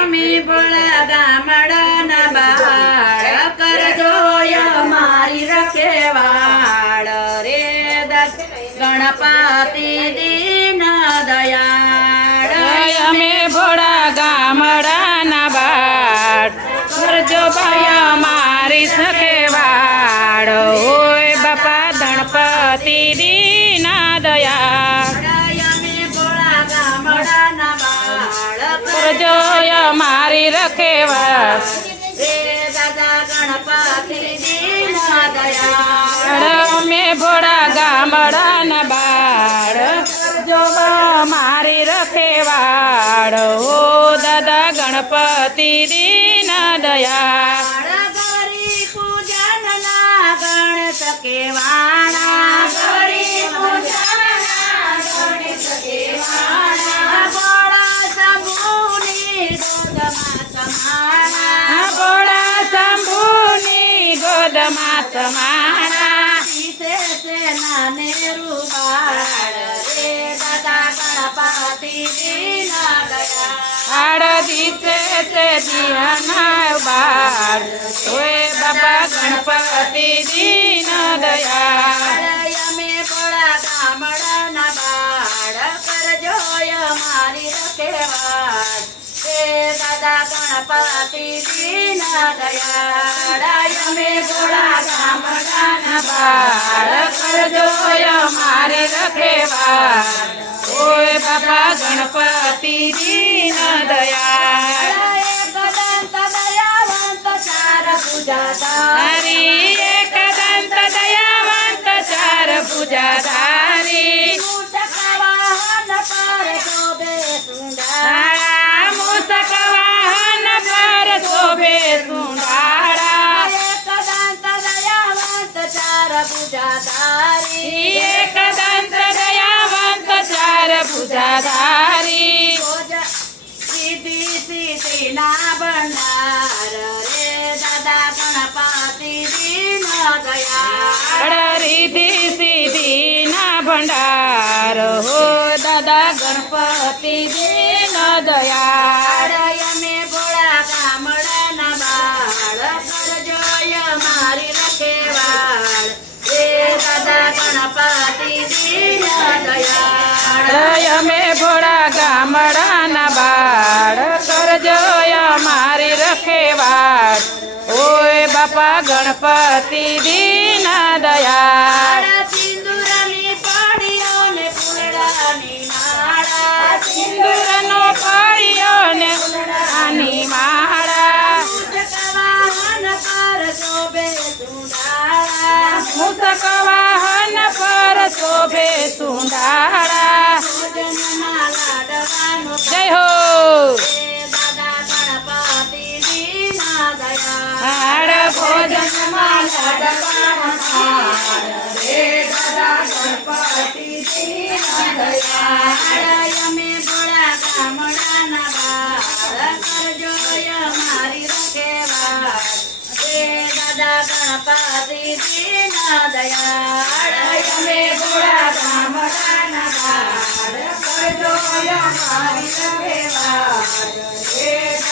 અમે ભળા ગામડાના બાળ કરજો મારી રખેવાળ રે ગણપતિ દીન દયાળ અમે ભોળા ગામડાના બાળ કરજો ભાઈ દેવા ભોળા ગામડા ના બાળ જોવા મારી રખેવાડ ઓ દાદા ગણપતિ દીન દયા પૂજન ના ગણ સકેવા તમારા પીસે છે નાને રૂબાળ રે દાદા ગણપતિ આડદી તે દિયાના બાળ તોય બાબા ગણપતિ દીન દયા અમે બળા ગામડાના બાળ કરજો અમારી રખેવાળ સદા પણ પાપી દીન દયાળા મે ભોળા ગામડાના બાળ કરજો મારે રખેવા ઓય બાબા ગણપતિ ભુજાધારી એકદંત દયાવંત ચાર ભુજાધારી ના ભંડાર રે દાદા ગણપતિ દીન ગયા રીધિ સીધી ના ભંડાર હો દાદા ગણપતિ દીન દયા ગણપતિ દીન દયા અમે ભોળા ગામડાના બાળ કરજો અમારી રખેવા હે દાદા ગણપતિજી ના દયાળ અમે ભોળા ગામડાના બાળ કરજો અમારી રખેવા હે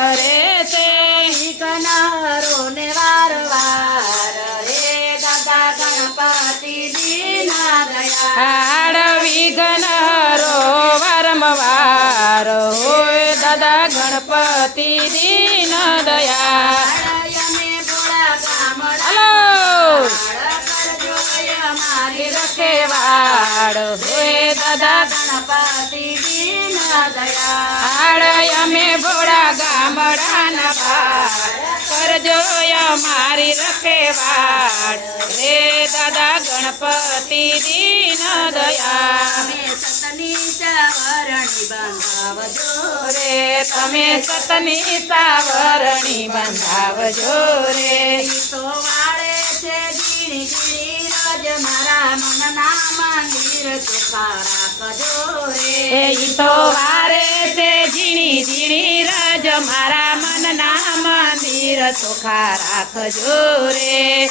કરે છે કનારો ને વાર વાર રે દાદા ગણપતિજી ના દયા હાડવી કનારો વારંવાર હોય દાદા ગણપતિજી ના દયા હલો મારી રખેવાડ હોય દાદા ગણપતિજી ના દયા પાડ અમે ભોળા ગામડાના પાડ કરજો અમારી રખેવાડ રે દાદા ગણપતિ દીન દયા રે તમે સતની સાવરણી બંધાવજો રે તો વાળે છે ઝીણી ઝીણી રજ મારા મનના મંદિર તું સારા કજો રે તો વારે વીરની રાજ મારા મનના મંદિર ચોખા રાખજો રે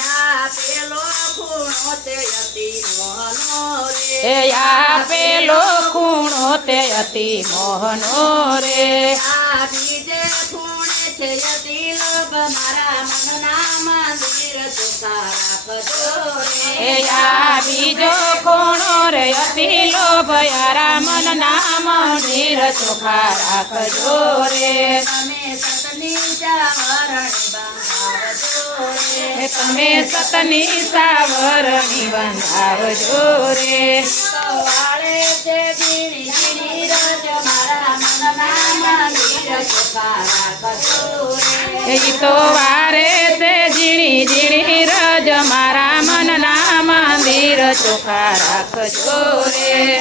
પેલો ખૂણો તે મોહનો રે આ પેલો ખૂણો તે અતિ મોહનો રે આ બીજે ખૂણે છે અતિ લોભ મારા મનના બીજો કોણ રે અપીલો ભયારા મન નામ નીર ચોખા રાખજો રે તમે સતની સાવરણી બંધાવજો રે સવાળે તો વારે ભૂલા રાખજો રે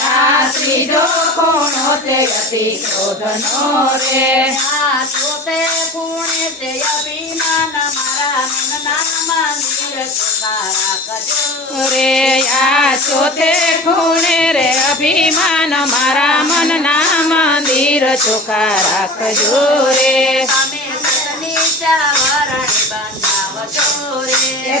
રાત્રિ જો ખૂણો તે અતિ ક્રોધનો રે તો તે ખૂણે તે અભિમાન મારા મનના મંદિર રાખજો રે આ ચોથે ખૂણે રે અભિમાન મારા મનના મંદિર ચોખા રાખજો રે અમે સદની ચાવરણ બાંધા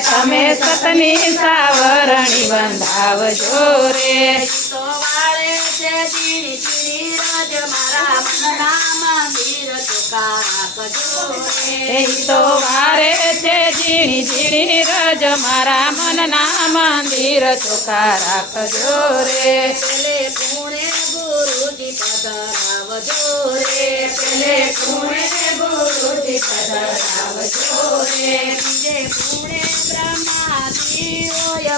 તમે સતની સાવરણી બંધાવજો રે તો વાળે છે ચીરી ચીરી રજ મારા મનના મંદિર તો વારે છે જીણી જીણી રજ મારા મનના મંદિર ચોખા રાખજો રે ગુરુજી પધર જોરે પેલે પુણે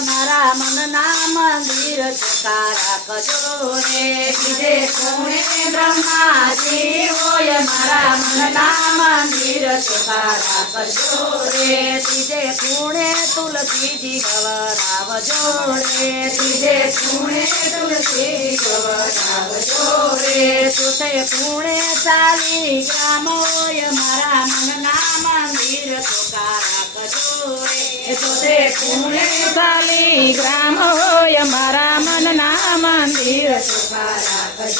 મારા મનના મંદિર ચકારા કજો રે બીજે પુણે બ્રહ્માજીઓય મારા મનના મંદિર ચકારા કજો રે ત્રીજે પુણે તુલસીજી ગવરાવજો રે ત્રીજે પુણે તુલસી ગવરાવજો રે ચોથે જય પુણે ચાલી ગ્રામોય મારા મનના મંદિર તો તે પુણે ચાલી ગ્રામોય મારા મનના મંદિર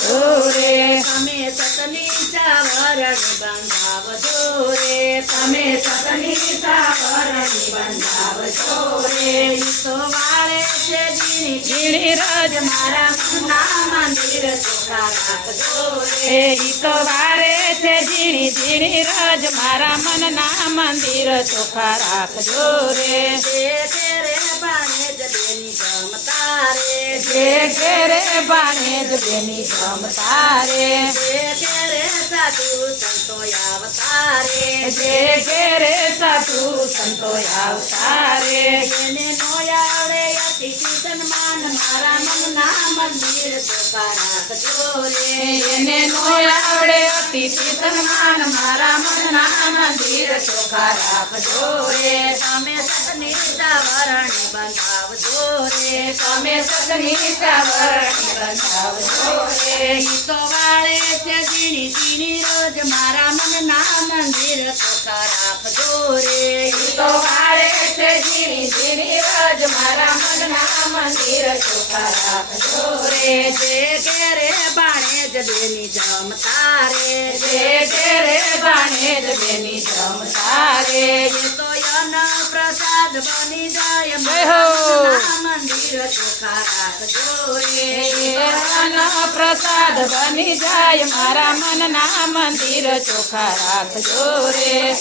તો રે તમે સતની ચાવર બંધાવજો રે તમે સતની ચાવર બંધાવજો રે ઈશ્વર વીણી રાજ મારા મંદિર એક વારે છે ઝીણી ઝીણી રાજ મારા મનના મંદિર ચોખા રાખજો રે બાણે જ બેની કામ તારે જે ઘેરે બાણે જ બેની કામ તારે જે ઘેરે સાધુ સંતો આવતારે જે ઘેરે સાધુ સંતો આવતારે એને નોયાળે અતિ સન્માન મારા મનના મંદિર સોકા રાખજો રે એને નોયાળે અતિ સન્માન મારા મનના મંદિર સોકા રાખજો રે સામે સતની દાવરણી બનાવજો રે તમે સગની સાવરણી બનાવજો રે તો વાળે છે ઝીણી ઝીણી રોજ મારા મનના મંદિર તો રાખજો રે તો વાળે છે ઝીણી ઝીણી રોજ મારા મનના મંદિર તો રાખજો રે જે ઘેરે બાણે જ બેની જમતા રે જે ઘેરે બાણે જ બેની જમતા રે વન પ્રસાદ બની જાય મંદિર ચોખા જોરે વન પ્રસાદ બની જાય મારા મનના મંદિર ચોખા રાખજો રે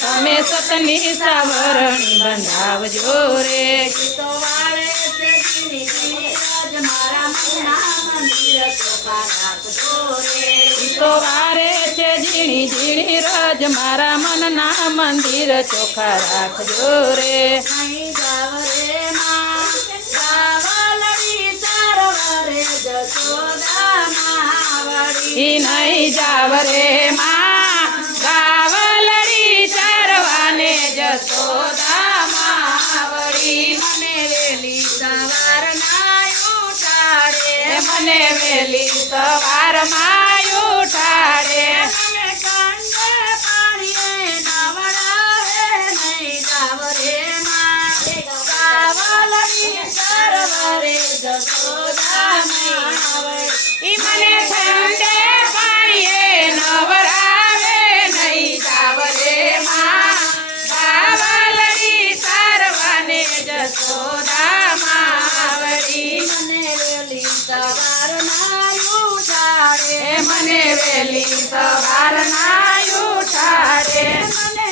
તમે સતની સાવરણી બંધાવજો રે તમે સતની સાવરણી બંધાવજો રે ગીતો વાળે તો વારે છે ઝીણી ઝીણી રજ મારા મનના મંદિર ચોખા રાખજો રે નહીં જાવ રે માં વેલી સવાર માયુ ઠાડે અમે કાંડે પાણીએ નવડાવે નહીં નવરે માં સાવલની સરવરે વહેલી સવારના ઉઠાડે મને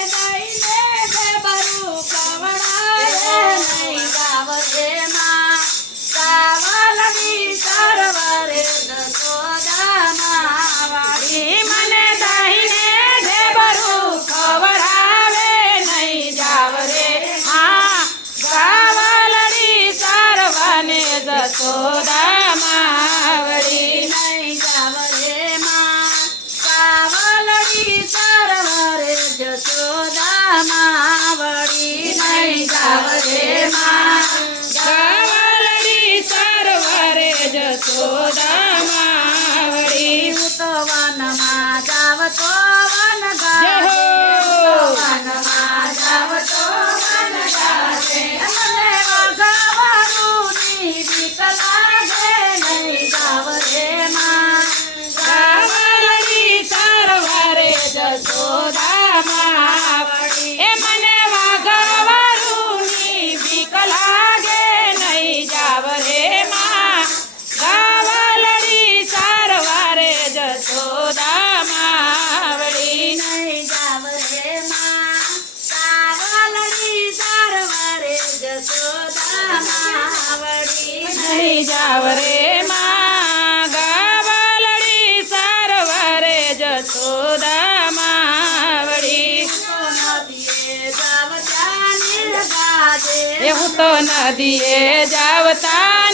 નહીં જાવ ગાવાલડી સારવારે જશોદા માવડી એવું તો નદીએ જાવતા